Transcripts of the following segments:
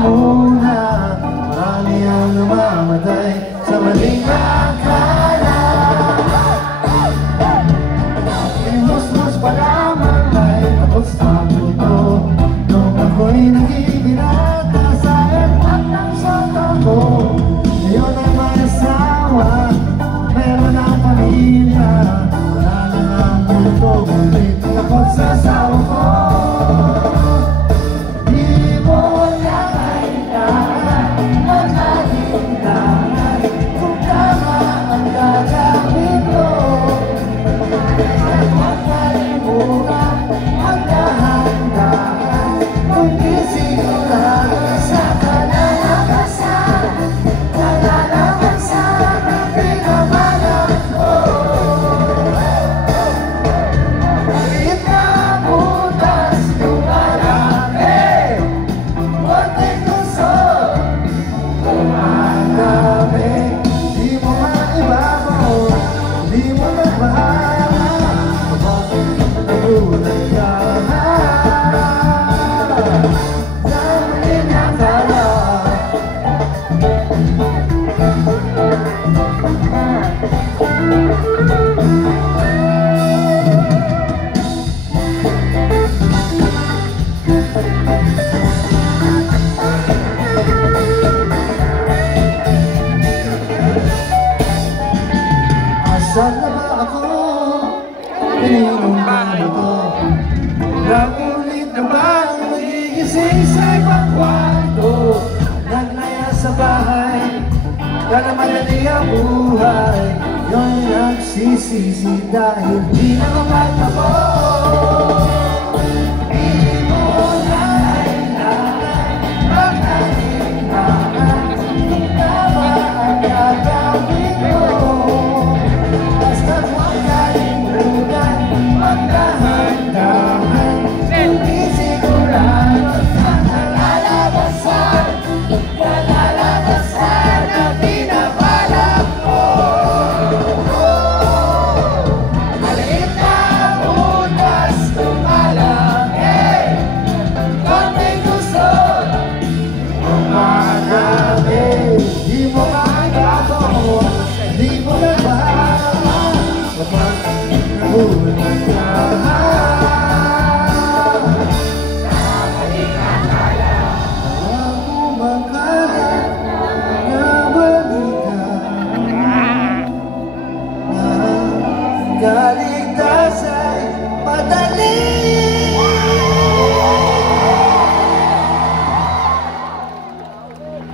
muna. Marami ang namamatay sa maling akala. Imusmus pa lamang ay tapos sa puto. Nung ako'y nagibinata sa epat ng soto ko. Ngayon ay may asawa, meron ang pamilya. Wala na ang puto, ulit takot sa asawa ko. Saan na ba ako? Pininong ka na to? Nakulit na ba ang magigising sa ibang kwarto? Naglaya sa bahay, kaya madali ang buhay. Yun nagsisisi dahil di na kapag ako. Kaligtas ay madali.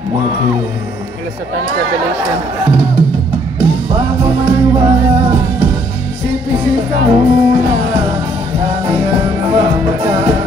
Mula Satanic Revelation. Bago maniwala, simple-simple ka muna. Kaya ang mamatay